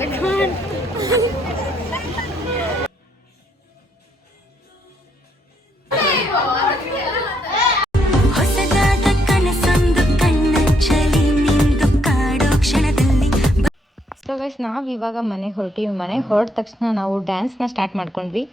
ಕಾಣಿಸ್ತಿದೆ. So guys ನಾವು ಇವಾಗ ಮನೆಗೆ ಹೊರಟಿವಿ. ಮನೆಗೆ ಹೊರಟ ತಕ್ಷಣ ನಾವು ಡ್ಯಾನ್ಸ್ನ ಸ್ಟಾರ್ಟ್ ಮಾಡ್ಕೊಂಡ್ವಿ.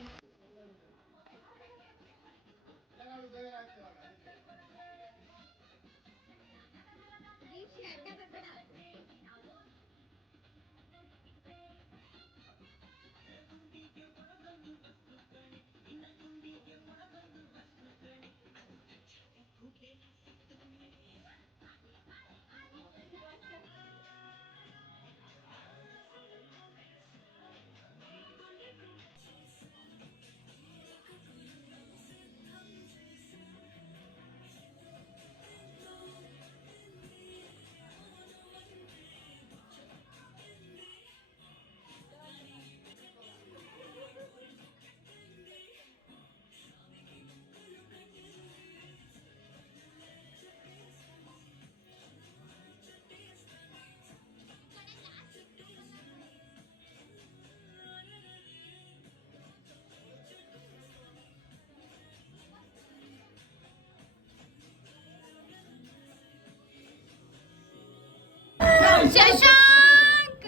ಶಶಾಂಕ್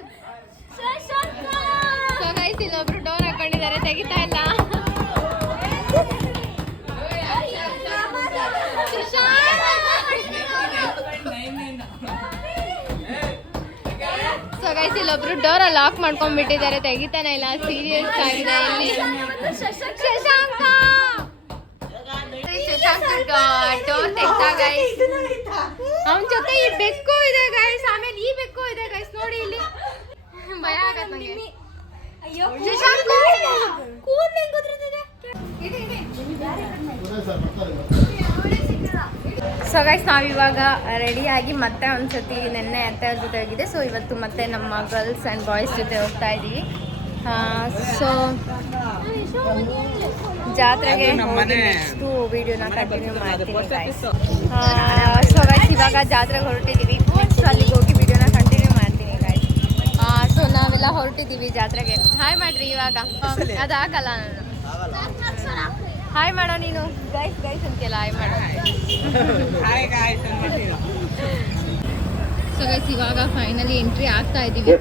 ಸೊ ಗೈಸ್ ಇಲ್ಲೊಬ್ರು ಡೋರ್ ಹಾಕೊಂಡಿದ್ದಾರೆ, ತೆಗಿತಾ ಇಲ್ಲ. ಸೊ ಗೈಸ್ ಇಲ್ಲೊಬ್ರು ಡೋರ್ ಲಾಕ್ ಮಾಡ್ಕೊಂಡ್ಬಿಟ್ಟಿದ್ದಾರೆ, ತೆಗಿತಾನೆ ಇಲ್ಲ. ಸೀರಿಯಸ್ ಆಗಿದೆ ಇಲ್ಲಿ. ಶಶಾಂಕ ಡೋರ್ ತೆಗ್ದ ಗೈಸ್. ಅವನ ಜೊತೆ ಈ ಬೆಕ್ಕು ಇದೆ ಗೈಸ್, ಆಮೇಲೆ ಈ ಬೆಕ್ಕು ಇದೆ ಗೈಸ್. ನೋಡಿ ಇಲ್ಲಿ ಭಯ ಆಗತ್ತೆ ನನಗೆ. ಸೊ ಗೈಸ್ ನಾವಿವಾಗ ರೆಡಿಯಾಗಿ ಮತ್ತೆ ಒಂದ್ಸತಿ ನೆನ್ನೆ ಅತ್ತೆಯವ್ರ ಜೊತೆ ಹೋಗಿದೆ. ಸೊ ಇವತ್ತು ಮತ್ತೆ ನಮ್ಮ ಗರ್ಲ್ಸ್ ಆ್ಯಂಡ್ ಬಾಯ್ಸ್ ಜೊತೆ ಹೋಗ್ತಾ ಇದ್ದೀವಿ. ಸೊ ಜಾತ್ರೆಗೆ ನೆಕ್ಸ್ಟು ವಿಡಿಯೋನ ಕಂಟಿನ್ಯೂ ಮಾಡ್ತೀನಿ ಗೈಸ್. ಸೊ ಗೈಸ್ ಇವಾಗ ಜಾತ್ರೆಗೆ ಹೊರಟಿದ್ದೀವಿ. ನೆಕ್ಸ್ಟ್ ಅಲ್ಲಿಗೆ ಹೋಗಿ ವಿಡಿಯೋನ ಕಂಟಿನ್ಯೂ ಮಾಡ್ತೀನಿ ಗೈಸ್. ಸೊ ನಾವೆಲ್ಲ ಹೊರಟಿದ್ದೀವಿ ಜಾತ್ರೆಗೆ. ಹಾಯ್ ಮಾಡ್ರಿ ಇವಾಗ. ಅದಾಗಲ್ಲ ನಾನು ಹಾಯ್ ಮಾಡೋ ನೀನು. ಗೈಸ್ ಗೈಸ್ ಅಂತೆಲ್ಲ ಹಾಯ್ ಮಾಡೋ. ಸೊ ಗೈಸ್ ಇವಾಗ ಫೈನಲಿ ಎಂಟ್ರಿ ಆಗ್ತಾ ಇದ್ದೀವಿ.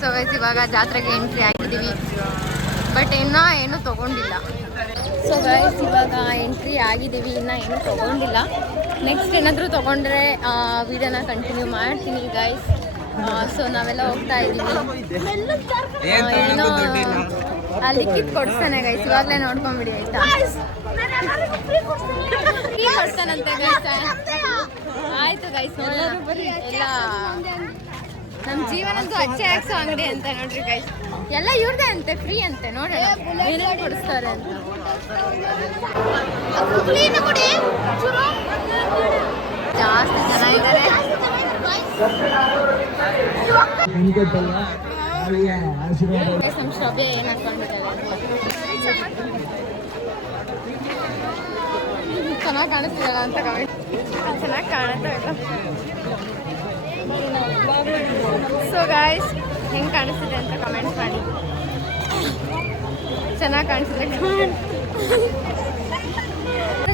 ಸೊ ಗೈಸ್ ಇವಾಗ ಜಾತ್ರೆಗೆ ಎಂಟ್ರಿ ಆಗಿದ್ದೀವಿ, ಬಟ್ ಇನ್ನೂ ಏನು ತೊಗೊಂಡಿಲ್ಲ. ಸೊ ಗೈಸ್ ಇವಾಗ ಎಂಟ್ರಿ ಆಗಿದ್ದೀವಿ, ಇನ್ನೂ ಏನು ತೊಗೊಂಡಿಲ್ಲ. ನೆಕ್ಸ್ಟ್ ಏನಾದರೂ ತೊಗೊಂಡ್ರೆ ವಿಡಿಯೋನ ಕಂಟಿನ್ಯೂ ಮಾಡ್ತೀನಿ ಗೈಸ್. ಸೊ ನಾವೆಲ್ಲ ಹೋಗ್ತಾ ಇದ್ದೀವಿ. ಏನೋ ಲಿಕ್ಕಿದ್ ಕೊಡ್ತಾನೆ ಗೈಸ್, ಇವಾಗಲೇ ನೋಡ್ಕೊಂಬಿಡಿ ಆಯ್ತಾ. ಕೊಡ್ತಾನಂತೆ ಗೈಸ್. ಆಯ್ತು ಗೈಸ್ ನೋಡೋಣ. ಎಲ್ಲ ನಮ್ಮ ಜೀವನದ್ದು ಅಚ್ಚೆ ಹಾಕ್ಸೋ ಅಂಗಡಿ ಅಂತ ನೋಡ್ರಿ ಗೈಸ್. ಎಲ್ಲ ಇವ್ರದೇ ಅಂತೆ, ಫ್ರೀ ಅಂತೆ. ನೋಡೋಣ ಏನೇನು ಕೊಡಿಸ್ತಾರೆ ಅಂತ. ಜಾಸ್ತಿ ಜನ ಇದ್ದಾರೆ. ನಮ್ಮ ಶೋಭೆ ಏನು ಅನ್ಕೊಂಡಿದ್ದಾರೆ. ಚೆನ್ನಾಗಿ ಕಾಣಿಸ್ತಿದಲ್ಲ ಅಂತ ಕಮೆಂಟ್. ಚೆನ್ನಾಗಿ ಕಾಣುತ್ತೆ. ಸೊ ಗಾಯ್ಸ್ ಹೆಂಗೆ ಕಾಣಿಸ್ತಿದೆ ಅಂತ ಕಮೆಂಟ್ ಮಾಡಿ. ಚೆನ್ನಾಗಿ ಕಾಣಿಸ್ತಿದೆ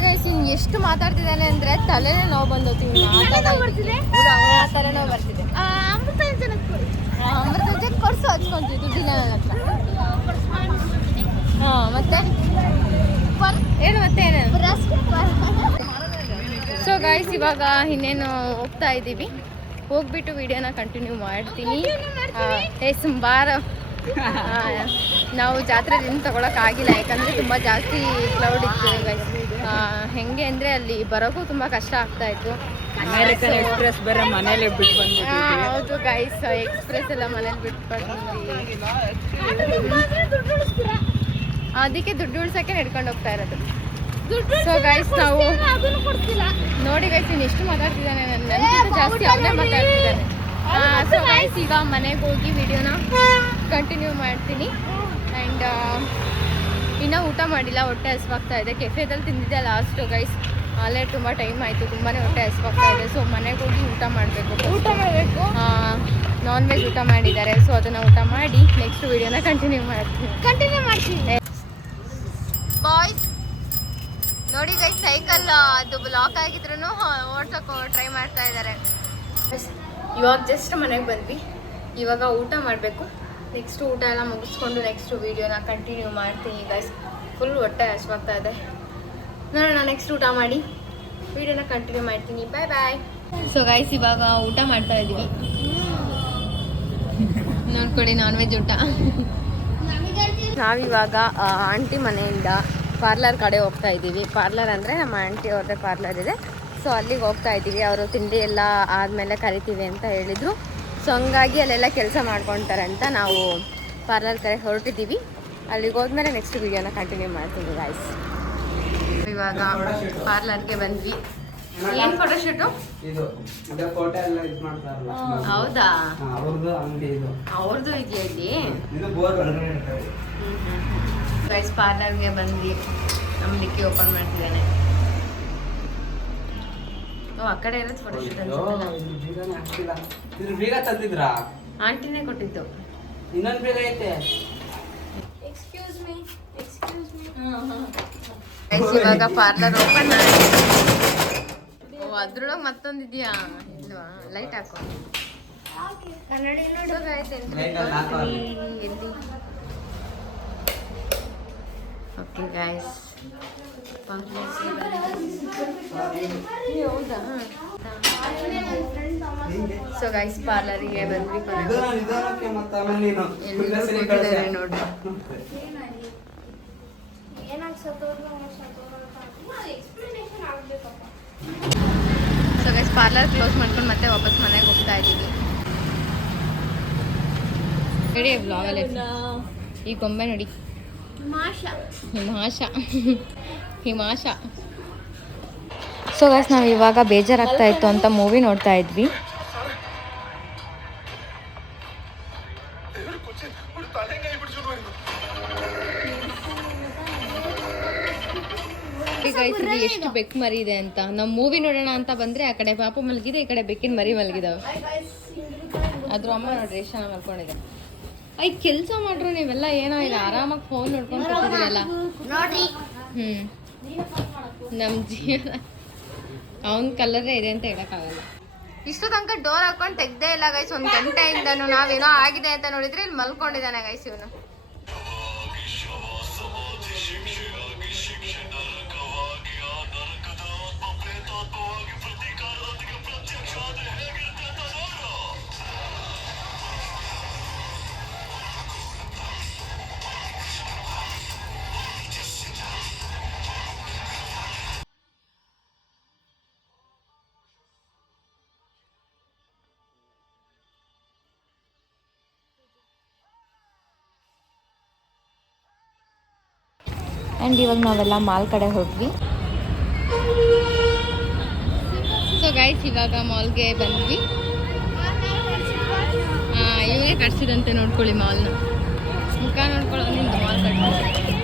ಗೈಸ್. ಇನ್ನು ಎಷ್ಟು ಮಾತಾಡ್ತಿದ್ದಾನೆ ಅಂದರೆ ತಲೆನೇ ನೋವು ಬಂದೋಗ್ತೀವಿ. ತಲೆನೋವು ಬರ್ತಿದೆ. ಅಮೃತ ಕೊಡ್ಸು ಹಚ್ಕೊಂತೀವಿ, ದುಡ್ಡಿಲ್ಲ ನನ್ನ ಹತ್ರ. ಹಾಂ ಮತ್ತೆ ಏನು ಮತ್ತೆ ಏನೇನು. ಸೊ ಗಾಯ್ಸ್ ಇವಾಗ ಇನ್ನೇನು ಹೋಗ್ತಾ ಇದ್ದೀವಿ. ಹೋಗ್ಬಿಟ್ಟು ವಿಡಿಯೋನ ಕಂಟಿನ್ಯೂ ಮಾಡ್ತೀನಿ. ಸುಂಬಾರ ನಾವು ಜಾತ್ರೆದಿಂದ ತೊಗೊಳಕ್ಕಾಗಿಲ್ಲ, ಯಾಕಂದರೆ ತುಂಬ ಜಾಸ್ತಿ ಕ್ಲೌಡ್ ಇತ್ತು ಗೈಸ್. ಹೆಂಗೆ ಅಂದರೆ ಅಲ್ಲಿ ಬರೋಕ್ಕೂ ತುಂಬ ಕಷ್ಟ ಆಗ್ತಾಯಿತ್ತು. ಅಮೆರಿಕನ್ ಎಕ್ಸ್ಪ್ರೆಸ್ ಬೇರೆ ಮನೇಲಿ ಬಿಟ್ಟು ಬಂದಿದ್ದೀವಿ. ಹೌದು ಗೈಸ್, ಎಕ್ಸ್ಪ್ರೆಸ್ ಎಲ್ಲ ಮನೇಲಿ ಬಿಟ್ಟು ಬಂದಿದ್ದೀವಿ. ಅದಕ್ಕೆ ದುಡ್ಡು ಉಳ್ಸೋಕ್ಕೆ ನಡ್ಕೊಂಡು ಹೋಗ್ತಾ ಇರೋದು. ಸೊ ಗೈಸ್ ನಾವು ನೋಡಿ ಗೈಸ್ ಇನ್ನು ಎಷ್ಟು ಮಾತಾಡ್ತಿದ್ದಾನೆ, ನನಗಿಂತ ಜಾಸ್ತಿ ಅವನೇ ಮಾತಾಡ್ತಿದ್ದಾನೆ. ಸೊ ಗೈಸ್ ಈಗ ಮನೆಗೆ ಹೋಗಿ ವಿಡಿಯೋನ ಕಂಟಿನ್ಯೂ ಮಾಡ್ತೀನಿ. ಆ್ಯಂಡ್ ಇನ್ನೂ ಊಟ ಮಾಡಿಲ್ಲ, ಹೊಟ್ಟೆ ಹಸಿವಾಗ್ತಾ ಇದೆ. ಕೆಫೆದಲ್ಲಿ ತಿಂದಿದ್ದೆ ಲಾಸ್ಟು ಗೈಸ್. ಅಲ್ಲೇ ತುಂಬ ಟೈಮ್ ಆಯಿತು, ತುಂಬಾ ಹೊಟ್ಟೆ ಹಸಿವಾಗ್ತಾ ಇದೆ. ಸೊ ಮನೆಗೆ ಹೋಗಿ ಊಟ ಮಾಡಬೇಕು. ನಾನ್ ವೆಜ್ ಊಟ ಮಾಡಿದ್ದಾರೆ. ಸೊ ಅದನ್ನು ಊಟ ಮಾಡಿ ನೆಕ್ಸ್ಟ್ ವಿಡಿಯೋನ ಕಂಟಿನ್ಯೂ ಮಾಡ್ತೀನಿ. ಬಾಯ್ಸ್ ನೋಡಿ ಗೈಸ್, ಸೈಕಲ್ ಅದು ಬ್ಲಾಕ್ ಆಗಿದ್ರು ಓಡ್ಸೋಕೆ ಟ್ರೈ ಮಾಡ್ತಾ ಇದ್ದಾರೆ. ಇವಾಗ ಜಸ್ಟ್ ಮನೆಗೆ ಬಂದ್ವಿ. ಇವಾಗ ಊಟ ಮಾಡಬೇಕು. ನೆಕ್ಸ್ಟ್ ಊಟ ಎಲ್ಲ ಮುಗಿಸ್ಕೊಂಡು ನೆಕ್ಸ್ಟ್ ವಿಡಿಯೋನ ಕಂಟಿನ್ಯೂ ಮಾಡ್ತೀನಿ ಗೈಸ್. ಫುಲ್ ಹೊಟ್ಟೆ ಹಸಿವಾಗ್ತಾ ಇದೆ. ನೋಡೋಣ ನೆಕ್ಸ್ಟ್ ಊಟ ಮಾಡಿ ವಿಡಿಯೋನ ಕಂಟಿನ್ಯೂ ಮಾಡ್ತೀನಿ. ಬಾಯ್ ಬಾಯ್. ಸೊ ಗೈಸ್ ಇವಾಗ ಊಟ ಮಾಡ್ತಾ ಇದ್ದೀವಿ. ನೋಡ್ಕೊಡಿ ನಾನ್ ವೆಜ್ ಊಟ. ನಾವಿವಾಗ ಆಂಟಿ ಮನೆಯಿಂದ ಪಾರ್ಲರ್ ಕಡೆ ಹೋಗ್ತಾ ಇದ್ದೀವಿ. ಪಾರ್ಲರ್ ಅಂದರೆ ನಮ್ಮ ಆಂಟಿ ಅವ್ರದ್ದೇ ಪಾರ್ಲರ್ ಇದೆ. ಸೊ ಅಲ್ಲಿಗೆ ಹೋಗ್ತಾ ಇದ್ದೀವಿ. ಅವರು ತಿಂಡಿ ಎಲ್ಲ ಆದಮೇಲೆ ಕರಿತೀವಿ ಅಂತ ಹೇಳಿದರು. ಸೊ ಹಂಗಾಗಿ ಅಲ್ಲೆಲ್ಲ ಕೆಲಸ ಮಾಡ್ಕೊತಾರೆ ಅಂತ ನಾವು ಪಾರ್ಲರ್ ಕಡೆ ಹೊರಟಿದ್ದೀವಿ. ಅಲ್ಲಿಗೆ ಹೋದ್ಮೇಲೆ ನೆಕ್ಸ್ಟ್ ವಿಡಿಯೋನ ಕಂಟಿನ್ಯೂ ಮಾಡ್ತೀವಿ ಗಾಯ್ಸ್. ಇವಾಗ ಪಾರ್ಲರ್ಗೆ ಬಂದ್ವಿ. ಏನು ಫೋಟೋಶೂಟು? ಹೌದಾ, ಅವ್ರದ್ದು ಇದೆಯಾ ಇಲ್ಲಿ ಗೈಸ್? ಪಾರ್ಲರ್ಗೆ ಬಂದ್ವಿ. ನಮ್ಮ ಡಿಕ್ಕಿ ಓಪನ್ ಮಾಡ್ತಿದ್ದಾನೆ. ಆ ಕಡೆ ಇರೋದು ಫೋಟೋಶೂಟ್ ಅನ್ಸುತ್ತಲ್ಲ. ಆಂಟಿನೇ ಕೊಟ್ಟಿದ್ದು. ಇನ್ನೊಂದು ಬೇಗ ಐತೆ. ಇವಾಗ ಪಾರ್ಲರ್ ಓಪನ್ ಮಾಡಿ. ಅದ್ರೊಳಗೆ ಮತ್ತೊಂದಿದ್ಯಾ? ಇಲ್ವಾ? ಲೈಟ್ ಹಾಕೋ. ಕನ್ನಡಿ ನೋಡು ಗೈಸ್. ಎಲ್ಲಿ? ಓಕೆ ಗೈಸ್, ಹೌದಾ? ಸೊ ಗೈಸ್ ಪಾರ್ಲರಿಗೆ ಬಂದ್ವಿ. ನೋಡ್ರಿ. ಸೊ ಗೈಸ್ ಪಾರ್ಲರ್ ಕ್ಲೋಸ್ ಮಾಡ್ಕೊಂಡು ಮತ್ತೆ ವಾಪಸ್ ಮನೆಗೆ ಹೋಗ್ತಾ ಇದ್ದೀವಿ. ನೋಡಿ ಬ್ಲಾಗಲ್ಲಿ ಈ ಗೊಂಬೆ ನೋಡಿ, ಹಿಮಾಶ. ಸೊ ಗೈಸ್ ನಾವು ಇವಾಗ ಬೇಜಾರಾಗ್ತಾ ಇತ್ತು ಅಂತ ಮೂವಿ ನೋಡ್ತಾ ಇದ್ವಿ. ಗೈಸ್ ಇಲ್ಲಿ ಎಷ್ಟು ಬೆಕ್ಕು ಮರಿ ಇದೆ ಅಂತ. ನಾವು ಮೂವಿ ನೋಡೋಣ ಅಂತ ಬಂದ್ರೆ ಆ ಕಡೆ ಪಾಪು ಮಲಗಿದೆ, ಈ ಕಡೆ ಬೆಕ್ಕಿನ ಮರಿ ಮಲಗಿದಾವೆ. ಅದ್ರ ಅಮ್ಮ ನೋಡ್ರಿ ಎಷ್ಟು ಚೆನ್ನಾಗಿ ಮಲ್ಕೊಂಡಿದೆ. ಐ ಕೆಲಸ ಮಾಡ್ರು ನೀವೆಲ್ಲ. ಏನೋ ಈಗ ಆರಾಮಾಗಿ ಫೋನ್ ನೋಡ್ಕೊಂಡು ಕೂತಿದ್ದೀರಲ್ಲ. ನಮ್ಮ ಜೀವನ ಅವನ ಕಲರೇ ಇದೆ ಅಂತ ಹೇಳಕ್ಕಾಗಲ್ಲ. ಇಷ್ಟು ತನಕ ಡೋರ್ ಹಾಕೊಂಡು ತೆಗ್ದೇ ಇಲ್ಲ ಗೈಸ್. ಒಂದು ಗಂಟೆಯಿಂದನು ನಾವೇನೋ ಆಗಿದೆ ಅಂತ ನೋಡಿದ್ರೆ ಇಲ್ಲಿ ಮಲ್ಕೊಂಡಿದ್ದಾನೆ ಗೈಸ್ ಇವನು. ಆ್ಯಂಡ್ ಇವಾಗ ನಾವೆಲ್ಲ ಮಾಲ್ ಕಡೆ ಹೋದ್ವಿ. ಸೊ ಗೈಸ್ ಇವಾಗ ಮಾಲ್ಗೆ ಬಂದ್ವಿ. ಇವೇ ಕಟ್ಸಿದಂತೆ ನೋಡ್ಕೊಳ್ಳಿ ಮಾಲ್ನ. ಮುಖ ನೋಡ್ಕೊಳ್ಳೋ ನಿಂದು ಮಾಲ್ ಕಟ್ಸಿ.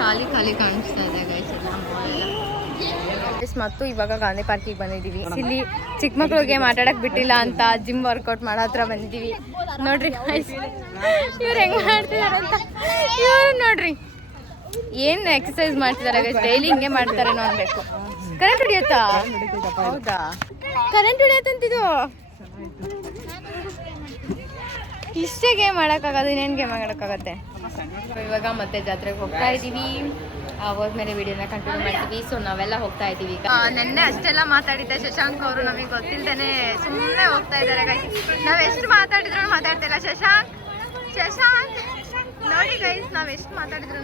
ಖಾಲಿ ಖಾಲಿ ಕಾಣಿಸ್ತಾ ಇದೆ ಗೈಸ್ ಎಲ್ಲ ಮಾಲ್ ಎಲ್ಲ. ಮತ್ತು ಇವಾಗ ಗಾಂಧಿ ಪಾರ್ಕಿಗೆ ಬಂದಿದ್ದೀವಿ. ಇಲ್ಲಿ ಚಿಕ್ಕ ಮಕ್ಳಿಗೆ ಮಾತಾಡಕ್ಕೆ ಬಿಟ್ಟಿಲ್ಲ ಅಂತ ಜಿಮ್ ವರ್ಕೌಟ್ ಮಾಡೋ ಹತ್ರ ಬಂದಿದ್ದೀವಿ. ನೋಡ್ರಿ ಗೈಸ್ ಇವ್ರು ಹೆಂಗೆ ಮಾಡ್ತಿದ್ದಾರೆ ಅಂತ. ಇವ್ರು ನೋಡ್ರಿ ಏನು ಎಕ್ಸಸೈಸ್ ಮಾಡ್ತಿದ್ದಾರೆ ಗೈಸ್. ಡೈಲಿ ಹಿಂಗೆ ಮಾಡ್ತಾರೆ ನೋಡ್ಬೇಕು. ಕರೆಂಟ್ ಹಿಡಿಯುತ್ತಾ? ಹೌದಾ, ಕರೆಂಟ್ ಹಿಡಿಯತ್ತಂತಿದು. ಇಷ್ಟೇ ಗೇಮ್ ಮಾಡೋಕ್ಕಾಗೋದು, ಇನ್ನೇನು ಗೇಮ್ ಆಡೋಕ್ಕಾಗತ್ತೆ. ಇವಾಗ ಮತ್ತೆ ಜಾತ್ರೆಗೆ ಹೋಗ್ತಾ ಇದ್ದೀವಿ. ಹೋದ್ಮೇಲೆ ವಿಡಿಯೋನ ಕಂಟಿನ್ಯೂ ಮಾಡ್ತೀವಿ. ಸೊ ನಾವೆಲ್ಲ ಹೋಗ್ತಾ ಇದ್ದೀವಿ ಈಗ. ನೆನ್ನೆ ಅಷ್ಟೆಲ್ಲ ಮಾತಾಡಿದ್ದೆ ಶಶಾಂಕ್ ಅವರು. ನಮಗೆ ಗೊತ್ತಿಲ್ದೇನೆ ಸುಮ್ಮನೆ ಹೋಗ್ತಾ ಇದ್ದಾರೆ ಗೈಸ್. ನಾವು ಎಷ್ಟು ಮಾತಾಡಿದ್ರು ಮಾತಾಡ್ತಿಲ್ಲ. ಶಶಾಂಕ್ ನೋಡಿ ಗೈಸ್, ನಾವ್ ಎಷ್ಟು ಮಾತಾಡಿದ್ರು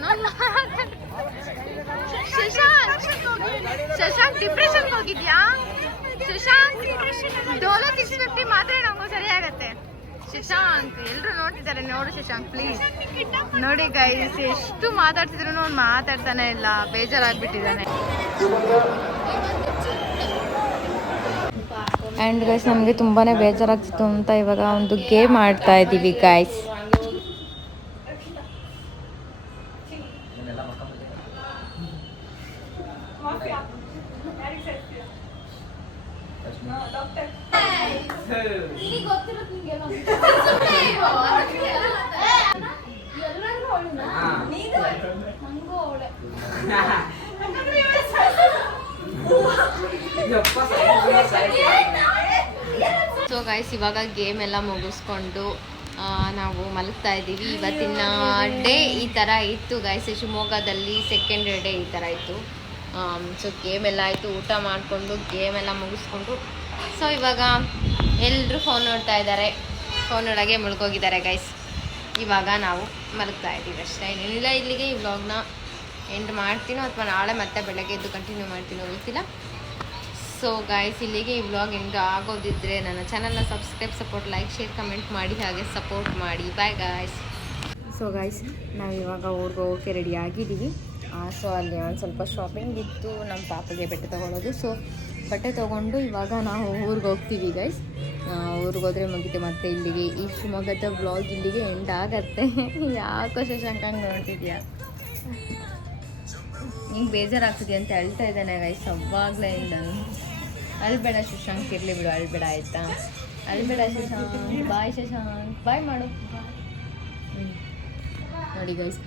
ಶಶಾಂಕ್ ಡಿಪ್ರೆಷನ್ಗೆ ಹೋಗಿದ್ಯಾ? ಶಶಾಂಕ್ ಡೋಲೋ 650 ಮಾತ್ರ ನಮಗೂ ಸರಿ ಆಗತ್ತೆ. ಶಶಾಂಕ್ ಎಲ್ಲರೂ ನೋಡ್ತಿದ್ದಾರೆ, ನೋಡು ಶಶಾಂಕ್ ಪ್ಲೀಸ್. ನೋಡಿ ಗೈಸ್ ಎಷ್ಟು ಮಾತಾಡ್ತಿದ್ರು ಅವ್ನು ಮಾತಾಡ್ತಾನೆ ಇಲ್ಲ, ಬೇಜಾರಾಗ್ಬಿಟ್ಟಿದ್ದಾನೆ. ಆ್ಯಂಡ್ ಗೈಸ್ ನಮಗೆ ತುಂಬಾ ಬೇಜಾರಾಗ್ತಿತ್ತು ಅಂತ ಇವಾಗ ಒಂದು ಗೇಮ್ ಆಡ್ತಾ ಇದ್ದೀವಿ ಗೈಸ್. ಸೊ ಗೈಸ್ ಇವಾಗ ಗೇಮ್ ಎಲ್ಲ ಮುಗಿಸ್ಕೊಂಡು ನಾವು ಮಲಗ್ತಾ ಇದ್ದೀವಿ. ಇವತ್ತಿನ ಡೇ ಈ ಥರ ಇತ್ತು ಗೈಸ್. ಶಿವಮೊಗ್ಗದಲ್ಲಿ ಸೆಕೆಂಡ್ ಡೇ ಈ ಥರ ಇತ್ತು. ಸೊ ಗೇಮ್ ಎಲ್ಲ ಆಯಿತು, ಊಟ ಮಾಡಿಕೊಂಡು ಗೇಮ್ ಎಲ್ಲ ಮುಗಿಸ್ಕೊಂಡು ಸೊ ಇವಾಗ ಎಲ್ಲರೂ ಫೋನ್ ನೋಡ್ತಾ ಇದ್ದಾರೆ, ಫೋನ್ ಒಳಗೆ ಮುಳುಗೋಗಿದ್ದಾರೆ ಗೈಸ್. ಇವಾಗ ನಾವು ಮಲಗ್ತಾ ಇದ್ದೀವಿ ಅಷ್ಟೇ, ಏನಿಲ್ಲ. ಇಲ್ಲಿಗೆ ಈ ವ್ಲಾಗ್ನ ಎಂಡ್ ಮಾಡ್ತೀನೋ ಅಥವಾ ನಾಳೆ ಮತ್ತೆ ಬೆಳಗ್ಗೆ ಎದ್ದು ಕಂಟಿನ್ಯೂ ಮಾಡ್ತೀನೋ ಗೊತ್ತಿಲ್ಲ. ಸೊ ಗೈಸ್ ಇಲ್ಲಿಗೆ ಈ ವ್ಲಾಗ್ ಎಂಡ್ ಆಗೋದಿದ್ರೆ ನನ್ನ ಚಾನಲ್ನ ಸಪೋರ್ಟ್, ಲೈಕ್, ಶೇರ್, ಕಮೆಂಟ್ ಮಾಡಿ, ಹಾಗೆ ಸಪೋರ್ಟ್ ಮಾಡಿ. Bye guys. ಸೊ ಗೈಸ್ ನಾವು ಇವಾಗ ಊರಿಗೆ ಹೋಗೋಕ್ಕೆ ರೆಡಿ ಆಗಿದ್ದೀವಿ. ಸೊ ಅಲ್ಲಿ ಒಂದು ಸ್ವಲ್ಪ ಶಾಪಿಂಗ್ ಇತ್ತು, ನಮ್ಮ ಪಾಪಗೆ ಬಟ್ಟೆ ತೊಗೊಳೋದು. ಸೊ ಬಟ್ಟೆ ತೊಗೊಂಡು ಇವಾಗ ನಾವು ಊರಿಗೆ ಹೋಗ್ತೀವಿ ಗೈಸ್. ಊರಿಗೆ ಹೋದರೆ ಮುಗಿತೆ ಮತ್ತೆ ಇಲ್ಲಿಗೆ ಈ ಶಿವಮೊಗ್ಗದ ವ್ಲಾಗ್ ಇಲ್ಲಿಗೆ ಎಂಡ್ ಆಗತ್ತೆ. ಯಾಕೋ ಶಶಾಂಕಂಗೆ ನೋಡ್ತಿದ್ಯಾ, ಹಿಂಗೆ ಬೇಜಾರಾಗ್ತಿದ್ಯಾ ಅಂತ ಹೇಳ್ತಾ ಇದ್ದಾನೆ ಗೈಸ್ ಅವಾಗಲೇ ಇಂದ. ಅಳ್ಬೇಡ ಶಶಾಂಕ್, ಇರಲಿ ಬಿಡು, ಅಳ್ಬೇಡ ಆಯಿತಾ, ಅಳ್ಬೇಡ ಶಶಾಂಕ್. ಬಾಯ್ ಶಶಾಂಕ್, ಬಾಯ್ ಮಾಡು. ನೋಡಿ ಗೈಸ್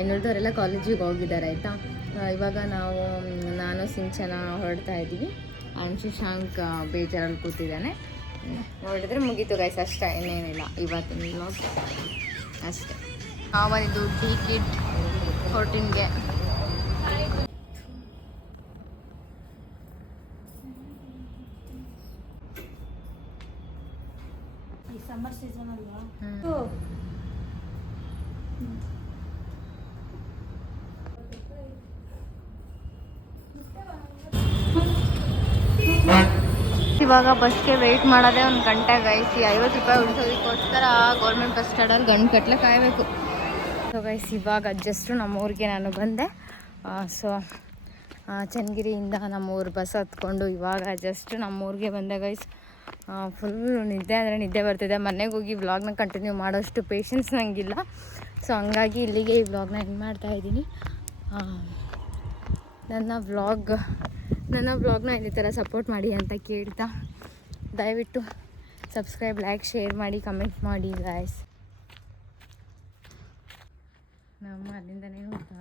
ಇನ್ನುಳಿದವರೆಲ್ಲ ಕಾಲೇಜಿಗೆ ಹೋಗಿದ್ದಾರೆ ಆಯಿತಾ. ಇವಾಗ ನಾನು ಸಿಂಚನ ಹೊರಡ್ತಾ ಇದ್ದೀವಿ. ಆ್ಯಂಡ್ ಶಶಾಂಕ್ ಬೇಜಾರಲ್ಲಿ ಕೂತಿದ್ದಾನೆ. ನೋಡಿದ್ರೆ ಮುಗೀತು ಗೈಸ್, ಅಷ್ಟೇ, ಇನ್ನೇನಿಲ್ಲ ಇವತ್ತಿನ ವ್ಲಾಗ್ ಅಷ್ಟೇ. ನಾವೊಂದು ಟಿ ಕಿಟ್ 14ಗೆ ಸಮ್ಮರ್ ಸೀಸನ್ ಅಲ್ವಾ. ಇವಾಗ ಬಸ್ಗೆ ವೆಯ್ಟ್ ಮಾಡೋದೇ 1 ಗಂಟೆ ಗೈಸ್. 50 ರೂಪಾಯಿ ಉಳಿಸೋದಕ್ಕೋಸ್ಕರ ಗೌರ್ಮೆಂಟ್ ಬಸ್ ಸ್ಟ್ಯಾಂಡಲ್ಲಿ ಗಂಟು ಗಟ್ಟಲೆ ಕಾಯಬೇಕು. ಸೊ ಗೈಸ್ ಇವಾಗ ಜಸ್ಟ್ ನಮ್ಮೂರಿಗೆ ನಾನು ಬಂದೆ. ಸೊ ಚನ್ನಗಿರಿಯಿಂದ ನಮ್ಮೂರು ಬಸ್ ಹತ್ಕೊಂಡು ಇವಾಗ ಜಸ್ಟ್ ನಮ್ಮೂರಿಗೆ ಬಂದೆ ಗೈಸ್. ಫುಲ್ ನಿದ್ದೆ ಅಂದರೆ ನಿದ್ದೆ ಬರ್ತಿದೆ. ಮನೆಗೆ ಹೋಗಿ ವ್ಲಾಗ್ನ ಕಂಟಿನ್ಯೂ ಮಾಡೋಷ್ಟು ಪೇಷನ್ಸ್ ನನಗಿಲ್ಲ. ಸೊ ಹಂಗಾಗಿ ಇಲ್ಲಿಗೆ ಈ ವ್ಲಾಗ್ನ ಎಂಡ್ ಮಾಡ್ತಾಯಿದ್ದೀನಿ. ನನ್ನ ವ್ಲಾಗ್ನ ಈ ಥರ ಸಪೋರ್ಟ್ ಮಾಡಿ ಅಂತ ಕೇಳ್ತಾ, ದಯವಿಟ್ಟು ಸಬ್ಸ್ಕ್ರೈಬ್, ಲೈಕ್, ಶೇರ್ ಮಾಡಿ, ಕಮೆಂಟ್ ಮಾಡಿ ಗಾಯ್ಸ್. ನಮ್ಮ ಅಲ್ಲಿಂದನೇ ಹೋಗ್ತಾ